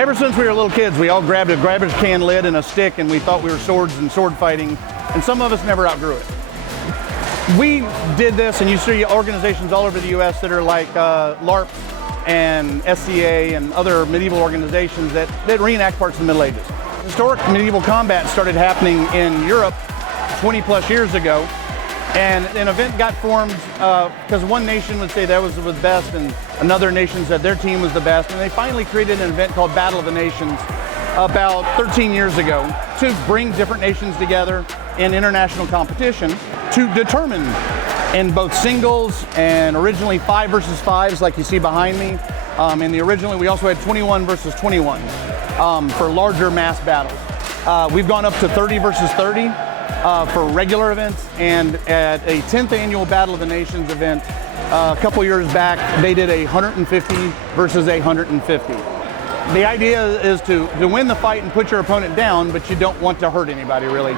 Ever since we were little kids, we all grabbed a garbage can lid and a stick and we thought we were swords and sword fighting, and some of us never outgrew it. We did this, and you see organizations all over the US that are like LARP and SCA and other medieval organizations that reenact parts of the Middle Ages. Historic medieval combat started happening in Europe 20 plus years ago, and an event got formed because one nation would say that was best and another nation said their team was the best, and they finally created an event called Battle of the Nations about 13 years ago to bring different nations together in international competition to determine in both singles and originally 5 versus 5s like you see behind me. And originally we also had 21 versus 21 for larger mass battles. We've gone up to 30 versus 30 for regular events, and at a 10th annual Battle of the Nations event a couple years back, they did a 150 versus 150. The idea is to win the fight and put your opponent down, but you don't want to hurt anybody really.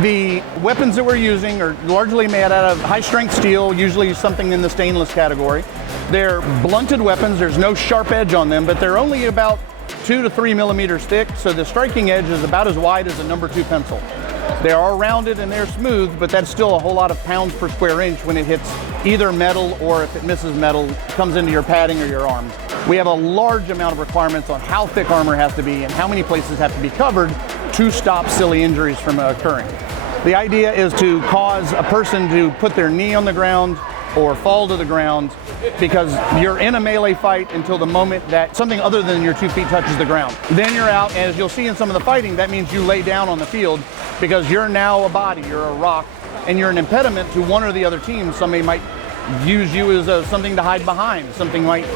The weapons that we're using are largely made out of high-strength steel, usually something in the stainless category. They're blunted weapons, there's no sharp edge on them, but they're only about 2 to 3 millimeters thick, so the striking edge is about as wide as a number 2 pencil. They are rounded and they're smooth, but that's still a whole lot of pounds per square inch when it hits either metal, or if it misses metal, comes into your padding or your arm. We have a large amount of requirements on how thick armor has to be and how many places have to be covered to stop silly injuries from occurring. The idea is to cause a person to put their knee on the ground or fall to the ground because you're in a melee fight until the moment that something other than your 2 feet touches the ground. Then you're out, and as you'll see in some of the fighting, that means you lay down on the field because you're now a body, you're a rock, and you're an impediment to one or the other team. Somebody might use you as something to hide behind. Something might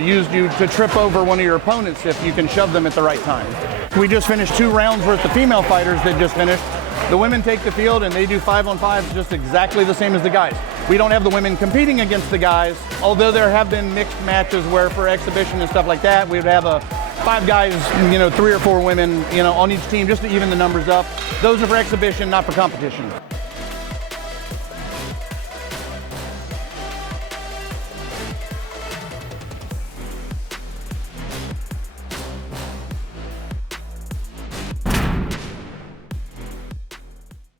use you to trip over one of your opponents if you can shove them at the right time. We just finished 2 rounds worth of female fighters that just finished. The women take the field and they do 5-on-5s just exactly the same as the guys. We don't have the women competing against the guys, although there have been mixed matches where for exhibition and stuff like that, we would have 5 guys, 3 or 4 women, on each team just to even the numbers up. Those are for exhibition, not for competition.